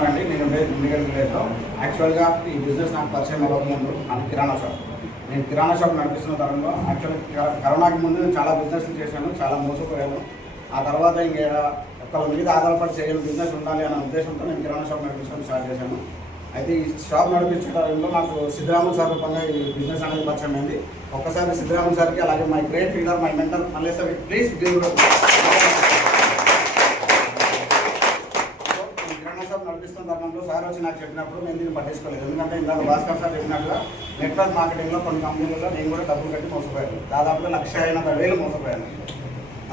అండి నేను ఇండియన్ విలేజ్లో యాక్చువల్గా ఈ బిజినెస్ నాకు పరిచయం అవ్వక ముందు అది కిరాణా షాప్. నేను కిరాణా షాప్ నడిపిస్తున్న తరంలో యాక్చువల్గా కరోనాకి ముందు నేను చాలా బిజినెస్లు చేశాను, చాలా మోసపోయాను. ఆ తర్వాత ఇంకా ఒకళ్ళ మీద ఆధారపడి చేయని బిజినెస్ ఉండాలి అనే ఉద్దేశంతో నేను కిరాణా షాప్ నడిపించడం స్టార్ట్ చేశాను. అయితే ఈ షాప్ నడిపించడంలో నాకు సిద్ధరామన్ సార్ రూపంగా ఈ బిజినెస్ అనేది పరిచయం అయింది. ఒక్కసారి సిద్ధరామన్ సార్కి అలాగే my great leader my mentor మళ్ళీ సార్ ప్లీజ్ నడిపిస్తున్న తరుణంలో సార్ వచ్చి నాకు చెప్పినప్పుడు నేను దీన్ని పట్టించుకోలేదు. ఎందుకంటే ఇందాక భాస్కర్ సార్ చెప్పినట్టుగా నెట్వర్క్ మార్కెటింగ్లో కొన్ని కంపెనీలలో నేను కూడా డబ్బులు కట్టి మోసపోయాను. దాదాపుగా 1,80,000 మోసపోయాను.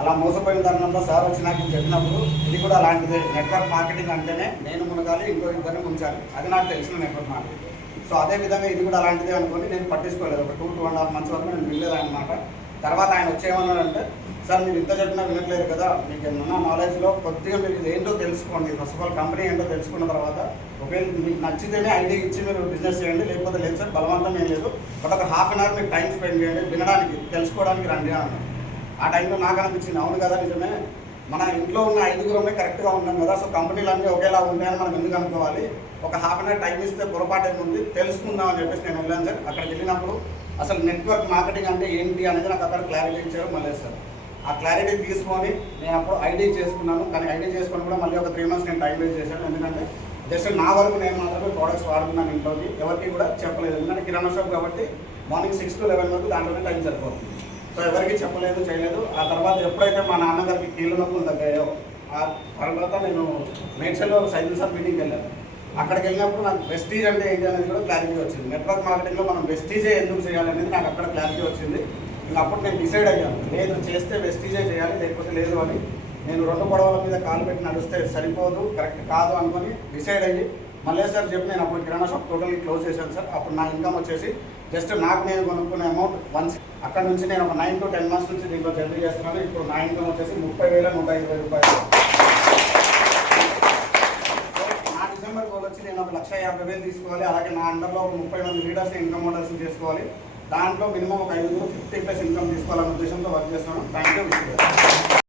అలా మోసపోయిన తరుణంలో సార్ వచ్చి నాకు చెప్పినప్పుడు ఇది కూడా అలాంటిదే, నెట్వర్క్ మార్కెటింగ్ అంటేనే నేను మునగాలి, ఇంకో ఇద్దరిని ముంచాలి, అది నాకు తెలిసిన నెట్వర్క్ మార్కెటింగ్. సో అదేవిధంగా ఇది కూడా అలాంటిదే అనుకుని నేను పట్టించుకోలేదు. ఒక 2.5 months వరకు నేను వినలేదన్నమాట. తర్వాత ఆయన వచ్చేమన్నాడంటే, సార్ మీరు ఇంత చెప్పినా వినట్లేదు కదా, మీకు ఏమన్నా నాలెడ్జ్లో కొద్దిగా మీరు ఇది ఏంటో తెలుసుకోండి, ఫస్ట్ ఆఫ్ ఆల్ కంపెనీ ఏంటో తెలుసుకున్న తర్వాత ఒకవేళ మీకు నచ్చితేనే ఐడియా ఇచ్చి మీరు బిజినెస్ చేయండి, లేకపోతే లేదు సార్ బలవంతం ఏం లేదు, బట్ ఒక ½ hour మీకు టైం స్పెండ్ చేయండి, వినడానికి తెలుసుకోవడానికి రండి అన్నారు. ఆ టైంలో నాకు అనిపించింది అవును కదా నిజమే, మన ఇంట్లో ఉన్న 5గురమే కరెక్ట్గా ఉన్నాం కదా, సో కంపెనీలు అన్నీ ఒకేలా ఉంటాయని మనం ఎందుకు అనుకోవాలి, ఒక ½ hour టైం ఇస్తే పొరపాటు ఏముంది తెలుసుకుందాం అని చెప్పేసి నేను వెళ్ళాను సార్. అక్కడికి వెళ్ళినప్పుడు అసలు నెట్వర్క్ మార్కెటింగ్ అంటే ఏంటి అనేది నాకు అక్కడ క్లారిటీ ఇచ్చారు మళ్ళీ సార్. ఆ క్లారిటీ తీసుకొని నేను అప్పుడు ఐడి చేసుకున్నాను. కానీ ఐడి చేసుకొని కూడా మళ్ళీ ఒక 3 months నేను టైం వేస్ట్ చేశాను. ఎందుకంటే జస్ట్ నా వరకు నేను మాత్రమే ప్రోడక్ట్స్ వాడుతున్నాను ఇంట్లోకి, ఎవరికి కూడా చెప్పలేదు. ఎందుకంటే కిరాణా షాప్ కాబట్టి మార్నింగ్ 6 to 11 వరకు దాంట్లోనే టైం సరిపోతుంది. సో ఎవరికి చెప్పలేదు, చేయలేదు. ఆ తర్వాత ఎప్పుడైతే మా నాన్నగారికి కీళ్ళ నొప్పులు తగ్గాయో ఆ తర్వాత నేను మేడ్చల్లో సైకిల్ సార్ మీటింగ్కి వెళ్ళాను. అక్కడికి వెళ్ళినప్పుడు నాకు వెస్టీజ్ అంటే ఏంటి అనేది కూడా క్లారిటీ వచ్చింది. నెట్వర్క్ మార్కెటింగ్లో మనం వెస్టీజే ఎందుకు చేయాలనేది నాకు అక్కడ క్లారిటీ వచ్చింది. ఇంకా అప్పుడు నేను డిసైడ్ అయ్యాను, లేదు చేస్తే వెస్టీజే చేయాలి, లేకపోతే లేదు అని. నేను 2 పడవల మీద కాలు పెట్టి నడిస్తే సరిపోదు, కరెక్ట్ కాదు అనుకొని డిసైడ్ అయ్యి మళ్ళీ సార్ చెప్పి నేను అప్పుడు కిరాణా షాప్ టోటల్లీ క్లోజ్ చేశాను సార్. అప్పుడు నా ఇన్కమ్ వచ్చేసి జస్ట్ నాకు నేను కొనుక్కునే అమౌంట్ వన్స్. అక్కడ నుంచి నేను ఒక 9 to 10 months నుంచి దీంట్లో జర్నీ చేస్తున్నాను. ఇప్పుడు నా ఇన్కమ్ వచ్చేసి 30,120 రూపాయలు. నా డిసెంబర్ గోల్ వచ్చి నేను ఒక 1,50,000 తీసుకోవాలి, అలాగే నా అండర్లో ఒక 30 మంది లీడర్స్ని ఇన్కమ్ మోడల్స్ చేసుకోవాలి, దాంట్లో మినిమం ఒక 5 50+ ఇన్కమ్ తీసుకోవాలనే ఉద్దేశంతో వర్క్ చేస్తున్నాను. Thank you.